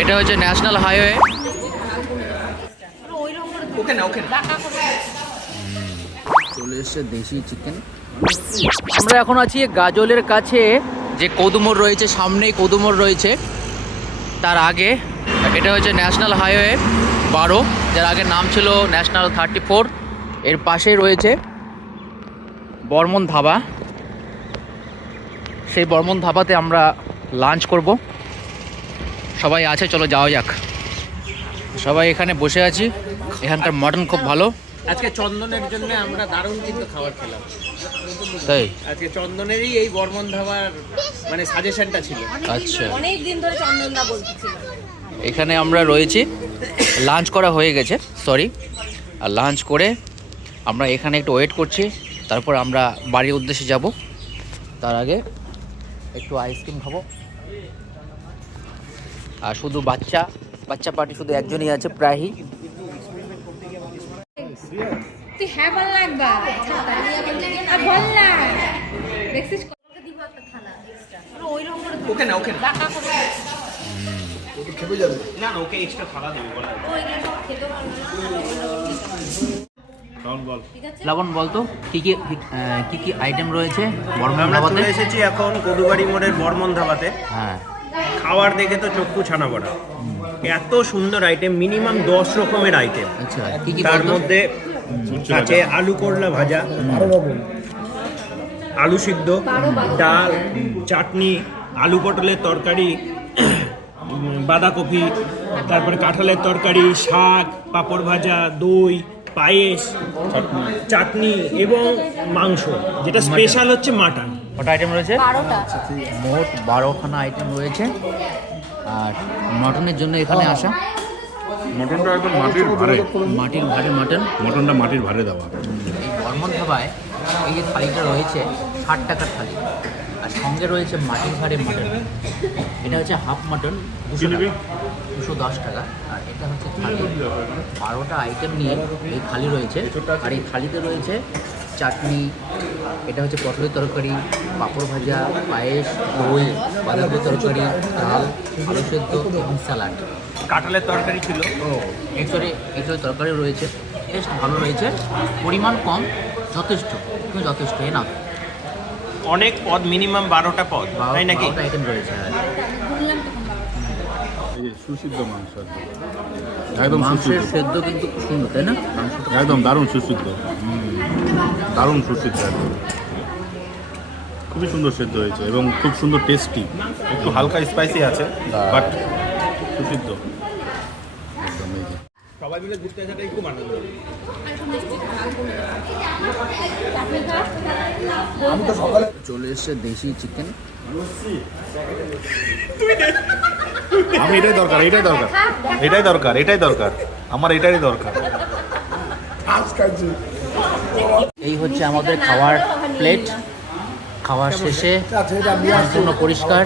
এটা হচ্ছে national highway. চলে এসছে দেশি চিকেন আমরা এখন আছি গাজলের কাছে যে কদুমোর রয়েছে সামনেই কদুমোর রয়েছে। তার আগে এটা হচ্ছে ন্যাশনাল হাইওয়ে বারো যার আগে নাম ছিল ন্যাশনাল থার্টি ফোর এর পাশেই রয়েছে বর্মন ধাবা। সেই বর্মন ধাবাতে আমরা লাঞ্চ করব। সবাই আছে চলো যাওয়া যাক। সবাই এখানে বসে আছি। এখানকার মটন খুব ভালো। আজকে চন্দনের জন্য আমরা দারুণ কিন্তু খাবার খেলাম। তাই? আজকে চন্দনেরই এই বর্মন ধাবার মানে সাজেশনটা ছিল। আচ্ছা। অনেক দিন ধরে চন্দনদা বলতেছিল। এখানে আমরা রয়েছি। লাঞ্চ করা হয়ে গেছে সরি আর লাঞ্চ করে আমরা এখানে একটু ওয়েট করছি। তারপর আমরা বাড়ির উদ্দেশ্যে যাব। তার আগে একটু আইসক্রিম খাব। আর শুধু বাচ্চা বাচ্চা পার্টি শুধু একজনই আছে প্রায়ই। হ্যাঁ বল না একবার আর বল না দেখছিস কতকে দিব একটা থালা এক্সট্রা ওই রকম করে ওকে না ওকে না। ডাকা করে। না না ওকে এক্সট্রা থালা দেবো বলা ওই সব খেতে পারবে না। ঠিক আছে? লবণ বলতো কী কী কী কী আইটেম রয়েছে? বর্মন ধাবাতে? এসেছি এখন কদুবাড়ি মোড়ের বর্মন ধাবাতে। হ্যাঁ। খাবার দেখে তো চক্ষু ছানা পড়া এত সুন্দর আইটেম মিনিমাম দশ রকমের আইটেম আচ্ছা তার মধ্যে আছে আলু করলা ভাজা আলু সিদ্ধ ডাল চাটনি আলু পটলের তরকারি বাঁধাকপি তারপরে কাঁঠালের তরকারি শাক পাঁপড় ভাজা দই পায়েস চাটনি এবং মাংস যেটা স্পেশাল হচ্ছে মাটন। কটা আইটেম রয়েছে? মোট বারোখানা আইটেম রয়েছে। আর মটনের জন্য এখানে আসা। মটনটা একদম মাটির ভারে মাটির ভাড়ে মটন। মটনটা মাটির ভারে দেওয়া। এই বর্মন ধাবায় এই যে থালিটা রয়েছে ষাট টাকার থালি। আর সঙ্গে রয়েছে মাটির ভাড়ে মটন। এটা হচ্ছে হাফ মটন দুশো টাকা। দুশো দশ টাকা। আর এটা হচ্ছে থালি। বারোটা আইটেম নিয়ে এই থালি রয়েছে। আর এই থালিতে রয়েছে চাটনি এটা হচ্ছে পটলের তরকারি পাঁপড় ভাজা পায়েস দই বাঁধাকপির তরকারি ডাল আলু সেদ্ধ এবং স্যালাড। কাঁঠালের তরকারি ছিল। ও এছাড়ে এছাড়ে তরকারি রয়েছে। টেস্ট ভালো রয়েছে। পরিমাণ কম যথেষ্ট। কিন্তু যথেষ্ট এনাফ অনেক পদ মিনিমাম বারোটা পদ তাই নাকি? আইটেম রয়েছে হ্যাঁ। সুসিদ্ধ মাংস একদম। মাংসের সেদ্ধ কিন্তু খুব সুন্দর তাই না? একদম দারুণ সুসিদ্ধ। দারুণ সুসিদ্ধ একদম খুবই সুন্দর সেদ্ধ হয়েছে এবং খুব সুন্দর টেস্টি একটু হালকা স্পাইসি আছে বাট সুসিদ্ধ। সবাই মিলে ঘুরতে আসাটাই খুব আনন্দ। চলে এসছে দেশি চিকেন আমি এটাই দরকার এটাই দরকার। এটাই দরকার এটাই দরকার। আমার এটাই দরকার। এই হচ্ছে আমাদের খাওয়ার প্লেট খাওয়ার শেষে সম্পূর্ণ পরিষ্কার।